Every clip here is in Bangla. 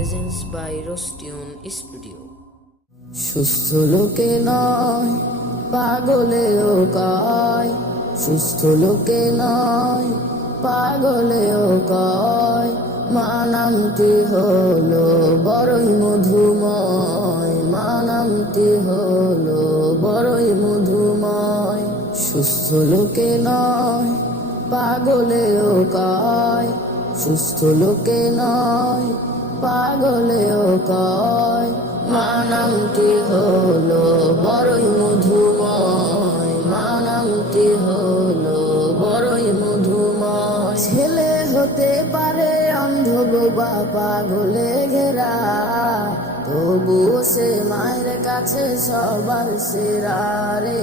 presents by Rostion Studio. সুস্থ লোকে নয় পাগলেও কয়, সুস্থ লোকে নয় পাগলেও কয়, মা নামটি হলো বড়ই মধুময়, মা নামটি হলো বড়ই মধুময়। সুস্থ লোকে নয় পাগলেও কয়, সুস্থ লোকে নয় পাগলেও কয়, মা নামটি হলো বড়ই মধুময়, মা নামটি হলো বড়ই মধুময়। ছেলে হতে পারে অন্ধ বোবা পাগলে ঘেরা, তবুও সে মায়ের কাছে সবার সেরা রে,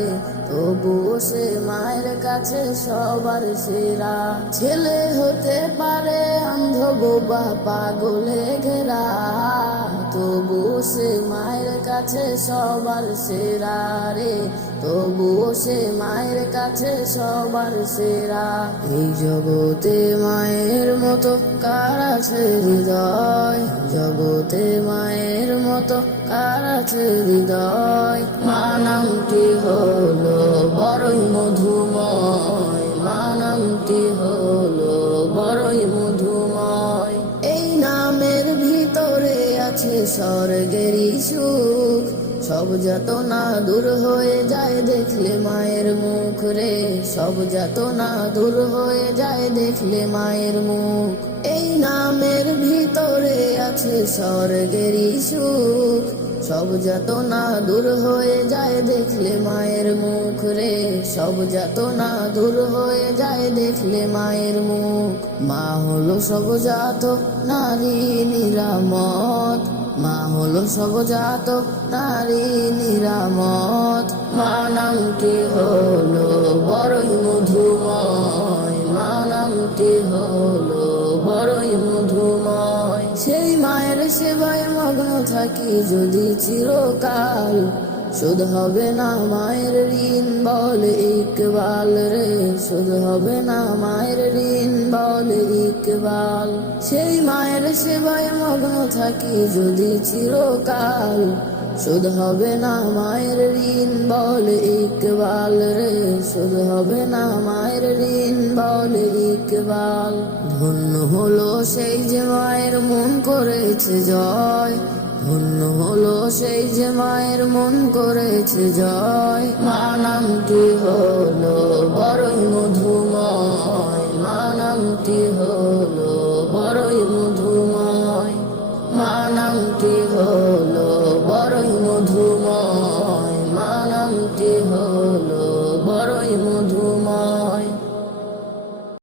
তবুও সে মায়ের কাছে সবার সেরা। ছেলে হতে পারে অন্ধ বোবা পাগলে ঘেরা, তবুও সে মায়ের কাছে সবার সেরা রে, তবুও সে মায়ের কাছে সবার সেরা। এই জগতে মায়ের মতো কার আছে হৃদয়, জগতে মায়ের মতো কার আছে হৃদয়, মা নামটি হলো বড়ই মধুময়, মা নামটি হলো বড়ই মধুময়। এই নামের ভিতরে আছে স্বর্গেরই সুখ, সব যাতনা দূর হয়ে যায় দেখলে মায়ের মুখ রে, সব যাতনা দূর হয়ে যায় দেখলে মায়ের মুখ। এই নামের ভিতরে আছে স্বর্গেরই সুখ, সব যাতনা দূর হয়ে যায় দেখলে মায়ের মুখ রে, সব যাতনা দূর হয়ে যায় দেখলে মায়ের মুখ। মা হলো সবজাত নারী নিরামত, মা হলো সবজাত নারী নিরামত, মা নামটি হলো বড়ই মধুময়, মা নামটি হলো বড়ই মধুময়। সেই মায়ের সেবায় মগ্ন থাকি যদি চিরকাল, শোধ হবে না মায়ের ঋণ বলে ইকবাল রে, শোধ হবে না মায়ের ঋণ বলে ইকবাল। সেই মায়ের সেবায় মগ্ন থাকি যদি চিরকাল, শোধ হবে না মায়ের ঋণ বলে ইকবাল রে, শোধ হবে না মায়ের ঋণ বলে ইকবাল। ধন্য হলো সেই যে মায়ের মন করেছে জয়, ধন্য হলো সেই যে মায়ের মন করেছে জয়, মা নামটি হলো বড়ই মধুময়, মা নামটি হলো